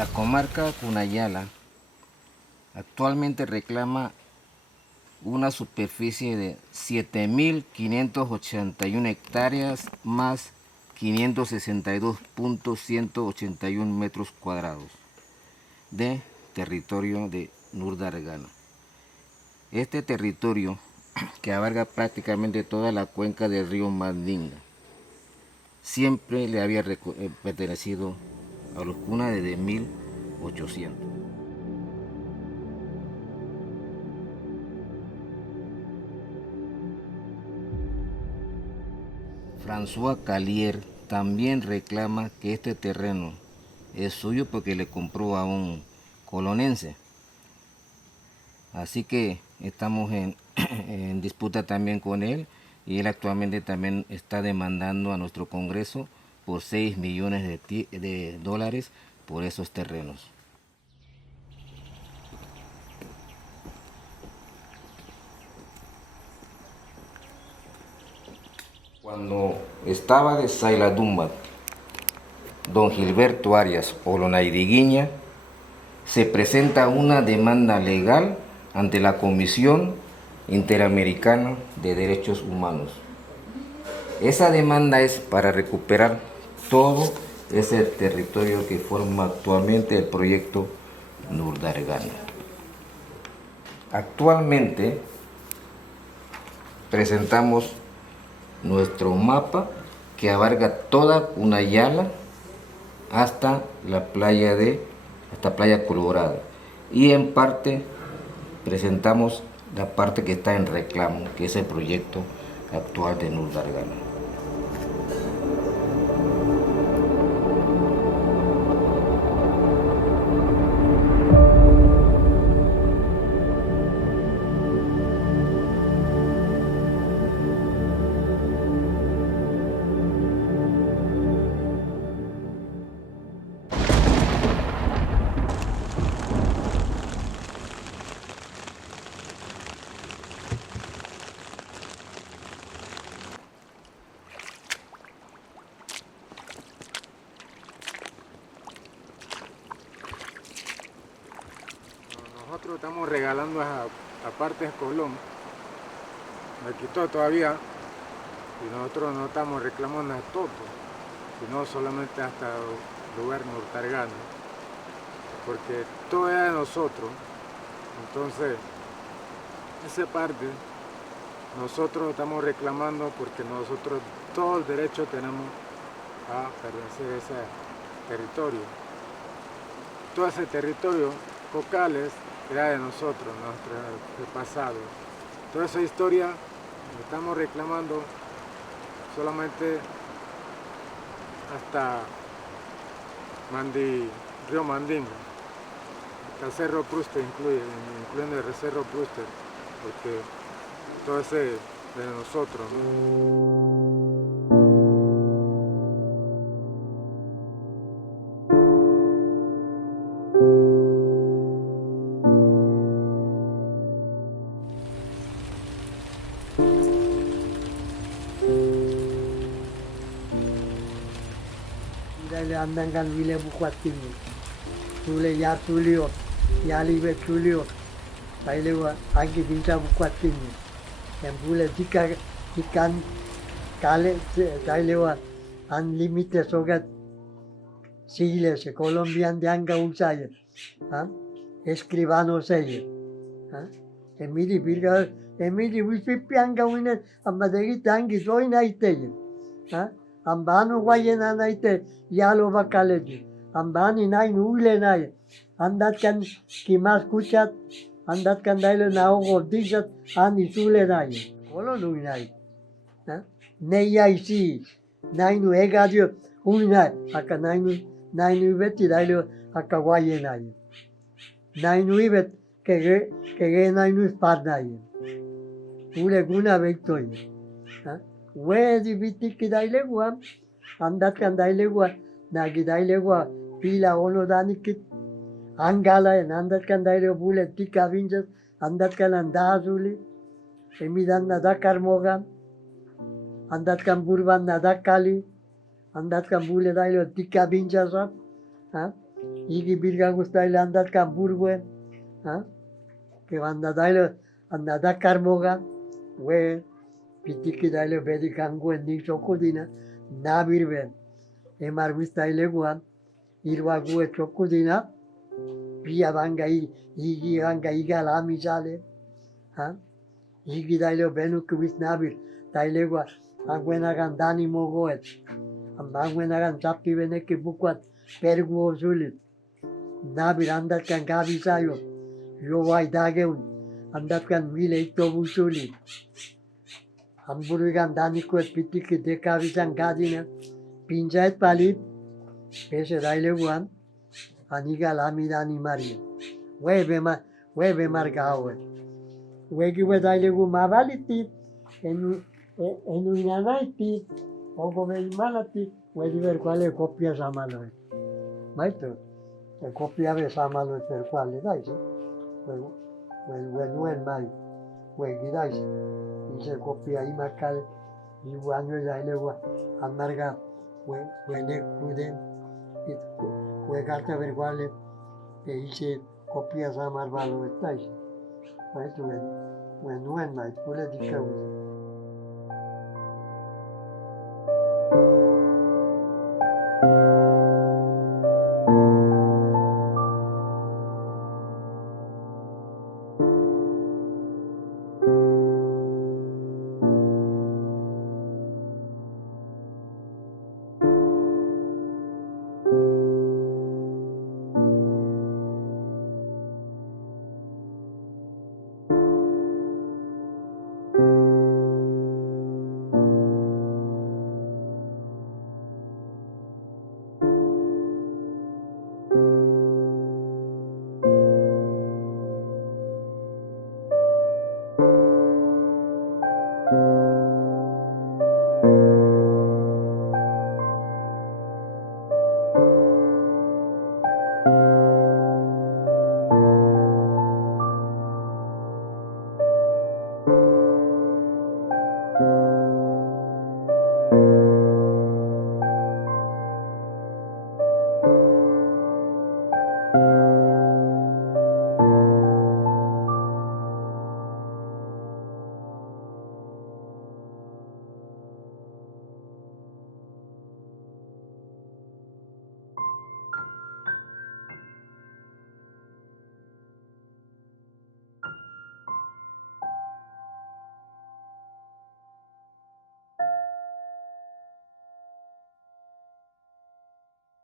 La comarca Cunayala actualmente reclama una superficie de 7.581 hectáreas más 562.181 metros cuadrados de territorio de Nurdargana. Este territorio, que abarca prácticamente toda la cuenca del río Mandinga, siempre le había pertenecido a los cunas desde 1800. François Calier también reclama que este terreno es suyo porque le compró a un colonense. Así que estamos en disputa también con él, y él actualmente también está demandando a nuestro Congreso por 6 millones de dólares por esos terrenos. Cuando estaba de Sailadumbat, don Gilberto Arias Olonaidiguiña, se presenta una demanda legal ante la Comisión Interamericana de Derechos Humanos. Esa demanda es para recuperar todo ese territorio que forma actualmente el proyecto Nurdargana. Actualmente presentamos nuestro mapa que abarca toda Cunayala hasta Playa Colorada, y en parte presentamos la parte que está en reclamo, que es el proyecto actual de Nurdargana. Nosotros estamos regalando a Partes Colón, me quitó todavía, y nosotros no estamos reclamando a todo, sino solamente hasta el lugar Nurdargana, porque todo es de nosotros. Entonces, esa parte nosotros estamos reclamando porque nosotros todo el derecho tenemos a pertenecer a ese territorio. Todo ese territorio, Cocales, era de nosotros, nuestro pasado. Toda esa historia la estamos reclamando solamente hasta Río Mandinga, hasta Cerro Pruster, incluyendo el Cerro Pruster, porque todo ese es de nosotros, ¿no? Andangan wile bukwat kini, tule ya tulio, ya libe tulio, bailewa agi binta bukwat kini, yang bule dikan kale bailewa unlimited sogat sigile se colombian dianga usaya, escribano seye, emili wipianga wine amadegi tangi soina iteye, ambano guayena naite yalo bakaleji ambani nai nuile nai andat kan kimas kuchat andat kan daile naogo dijat ani sule nai kolo nui nai neya isi nai nu egadio unai aka nai nu beti daile aka guayena nai nu ibet kege nai nu spad nai ule guna vectoy Wedi bitik daile gua, andat kan daile gua, nagi daile gua, pila ono danikit, angala en andat kan daile bule tika vinjas, andat kan andazuli, emidan nadakar mogan, andat kan burban nadakali, andat kan bule daile tika vinjas, Igi birga gustayla andat Hamburgo, ha? Que anda dailo anda da karmoga, we pitiki dailo bedi kangu ni chokudina, na birbe. Emar gustayla guan, irwa gue chokudina, pia vanga igi vanga iga la misale, ha? Igi dailo benu kubis nabir, dailo gua, anguena gandani mogoet, anguena gantapi beneke bukwat, pergu ozulit. Nabir andat kan gabisayo, yo vai dageun, andat kan mile ito busuli. Hamburgan dani kuet pitiki dekabisan gadina, pinjait palit, pese daile guan, aniga lami dani maria. Webe margawe. Wegi we daile gu mavaliti, enu inanaiti, ogo ve imalati, wedi ver quale coppia samalo. Maito. Copia de samalo per quale dai nuen mai dai se copia i makal i wanyo dai le wa amarga ne kude gata per quale e dice copia samar valo dai tu nuen mai pure di causa